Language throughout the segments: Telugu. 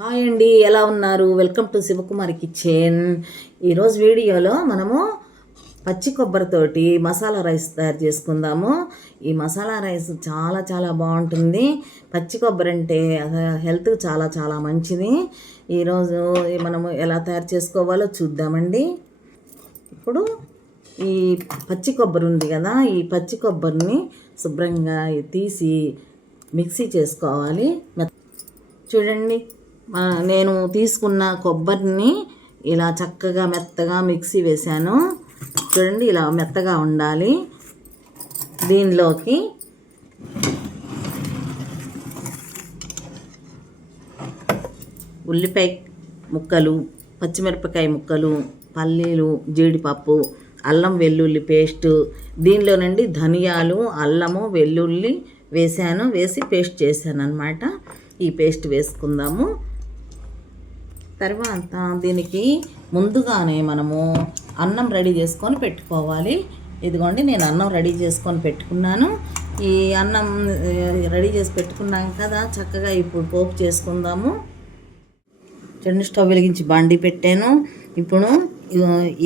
హాయ్ అండి ఎలా ఉన్నారు? వెల్కమ్ టు శివకుమార్ కిచెన్ ఈరోజు వీడియోలో మనము పచ్చి కొబ్బరితోటి మసాలా రైస్ తయారు చేసుకుందాము. ఈ మసాలా రైస్ చాలా చాలా బాగుంటుంది. పచ్చి కొబ్బరి అంటే హెల్త్ చాలా చాలా మంచిది. ఈరోజు మనము ఎలా తయారు చేసుకోవాలో చూద్దామండి. ఇప్పుడు ఈ పచ్చి కొబ్బరి ఉంది కదా ఈ పచ్చి కొబ్బరిని శుభ్రంగా తీసి మిక్సీ చేసుకోవాలి. చూడండి. నేను తీసుకున్న కొబ్బరిని ఇలా చక్కగా మెత్తగా మిక్సీ వేశాను. చూడండి ఇలా మెత్తగా ఉండాలి. దీనిలోకి ఉల్లిపాయ ముక్కలు పచ్చిమిరపకాయ ముక్కలు పల్లీలు జీడిపప్పు అల్లం వెల్లుల్లి పేస్టు దీనిలో నుండి ధనియాలు అల్లము వెల్లుల్లి వేసాను వేసి పేస్ట్ చేశాను అనమాట ఈ పేస్ట్ వేసుకుందాము. తర్వాత దీనికి ముందుగానే మనము అన్నం రెడీ చేసుకొని పెట్టుకోవాలి. ఇదిగోండి నేను అన్నం రెడీ చేసుకొని పెట్టుకున్నాను. ఈ అన్నం రెడీ చేసి పెట్టుకున్నాం కదా చక్కగా ఇప్పుడు పోపు చేసుకుందాము. చిన్న స్టవ్ వెలిగించి బండి పెట్టాను. ఇప్పుడు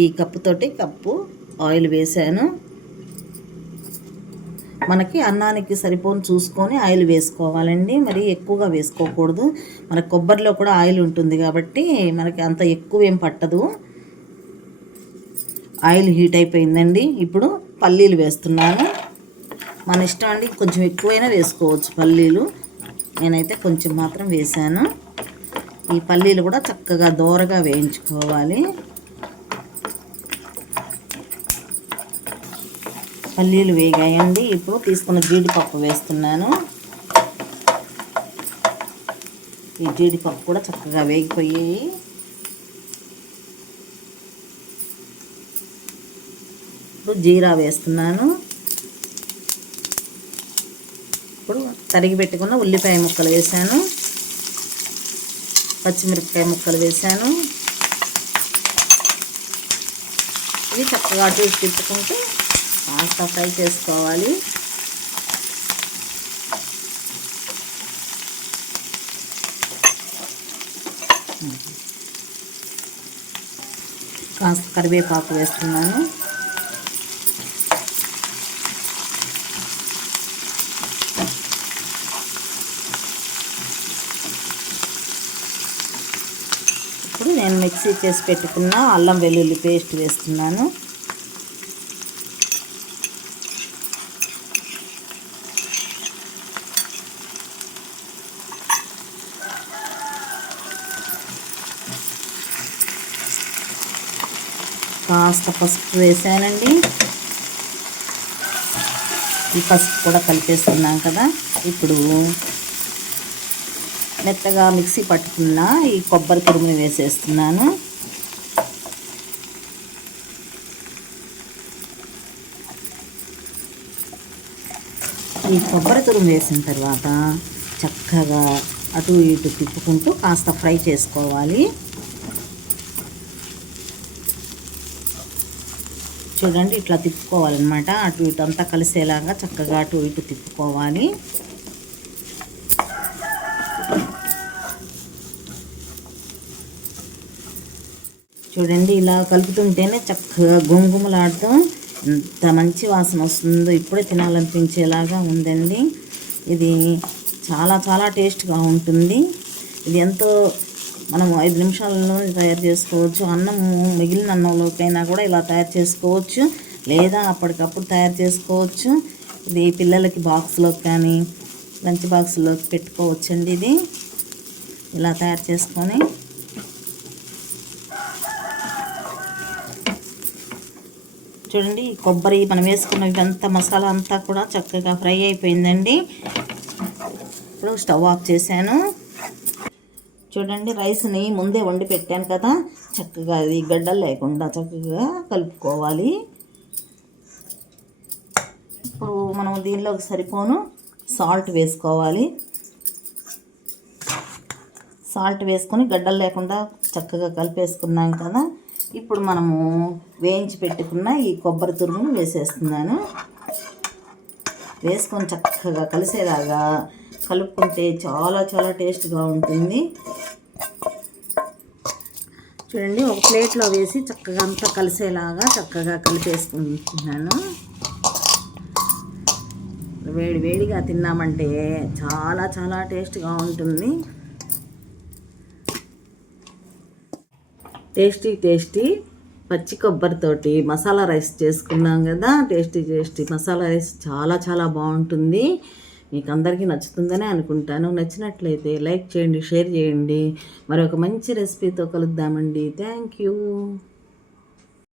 ఈ కప్పుతోటి కప్పు ఆయిల్ వేసాను మనకి అన్నానికి సరిపోని చూసుకొని ఆయిల్ వేసుకోవాలండి. మరి ఎక్కువగా వేసుకోకూడదు. మన కొబ్బరిలో కూడా ఆయిల్ ఉంటుంది కాబట్టి మనకి అంత ఎక్కువ ఏం పట్టదు. ఆయిల్ హీట్ అయిపోయిందండి. ఇప్పుడు పల్లీలు వేస్తున్నాను. మన ఇష్టం అండి కొంచెం ఎక్కువైనా వేసుకోవచ్చు పల్లీలు. నేనైతే కొంచెం మాత్రం వేసాను ఈ పల్లీలు కూడా చక్కగా దోరగా వేయించుకోవాలి. పల్లీలు వేగాయండి. ఇప్పుడు తీసుకున్న జీడిపప్పు వేస్తున్నాను. ఈ జీడిపప్పు కూడా చక్కగా వేగిపోయాయి. ఇప్పుడు జీరా వేస్తున్నాను. ఇప్పుడు తరిగి పెట్టుకున్న ఉల్లిపాయ ముక్కలు వేసాను పచ్చిమిరపకాయ ముక్కలు వేసాను ఇవి చక్కగా అటు ఇటు కాస్త ఫ్రై చేసుకోవాలి. కాస్త కరివేపాకు వేస్తున్నాను. ఇప్పుడు నేను మిక్సీ చేసి పెట్టుకున్న అల్లం వెల్లుల్లి పేస్ట్ వేస్తున్నాను. కాస్త పసుపు వేసానండి. ఈ పసుపు కూడా కలిపేస్తున్నాం కదా. ఇప్పుడు మెత్తగా మిక్సీ పట్టుకున్న ఈ కొబ్బరి తురుముని వేసేస్తున్నాను. ఈ కొబ్బరి తురుము వేసిన తర్వాత చక్కగా అటు ఇటు తిప్పుకుంటూ కాస్త ఫ్రై చేసుకోవాలి. చూడండి ఇట్లా తిప్పుకోవాలన్నమాట. అటు ఇటు అంతా కలిసేలాగా చక్కగా అటు ఇటు తిప్పుకోవాలి. చూడండి ఇలా కలుపుతుంటేనే చక్కగా గుంగుమలాడుతూ ఎంత మంచి వాసన వస్తుందో ఇప్పుడే తినాలనిపించేలాగా ఉందండి. ఇది చాలా చాలా టేస్ట్గా ఉంటుంది. ఇది ఎంతో మనం ఐదు నిమిషాలలో తయారు చేసుకోవచ్చు. అన్నము మిగిలిన అన్నంలోకైనా కూడా ఇలా తయారు చేసుకోవచ్చు. లేదా అప్పటికప్పుడు తయారు చేసుకోవచ్చు. ఇది పిల్లలకి బాక్స్లోకి కానీ లంచ్ బాక్స్లోకి పెట్టుకోవచ్చండి ఇది. ఇలా తయారు చేసుకొని చూడండి కొబ్బరి మనం వేసుకున్న ఇదంతా మసాలా అంతా కూడా చక్కగా ఫ్రై అయిపోయిందండి. ఇప్పుడు స్టవ్ ఆఫ్ చేశాను. చూడండి రైస్ని ముందే వండి పెట్టాను కదా. చక్కగా అది గడ్డలు లేకుండా చక్కగా కలుపుకోవాలి. ఇప్పుడు మనం దీనిలోకి సరిపోను సాల్ట్ వేసుకోవాలి. సాల్ట్ వేసుకొని గడ్డలు లేకుండా చక్కగా కలిపేసుకున్నాం కదా. ఇప్పుడు మనము వేయించి పెట్టుకున్న ఈ కొబ్బరి తురుమును వేసేస్తున్నాను. వేసుకొని చక్కగా కలిసేలాగా కలుపుకుంటే చాలా చాలా టేస్ట్గా ఉంటుంది. చూడండి ఒక ప్లేట్లో వేసి చక్కగా అంతా కలిసేలాగా చక్కగా కలిపేసుకుంటున్నాను. వేడి వేడిగా తిన్నామంటే చాలా చాలా టేస్ట్గా ఉంటుంది. టేస్టీ టేస్టీ పచ్చి కొబ్బరితోటి మసాలా రైస్ చేసుకున్నాం కదా టేస్టీ టేస్టీ మసాలా రైస్ చాలా చాలా బాగుంటుంది. మీకు అందరికీ నచ్చుతుందని అనుకుంటాను నచ్చినట్లయితే లైక్ చేయండి షేర్ చేయండి. మరొక మంచి రెసిపీతో కలుద్దామండి. Thank you.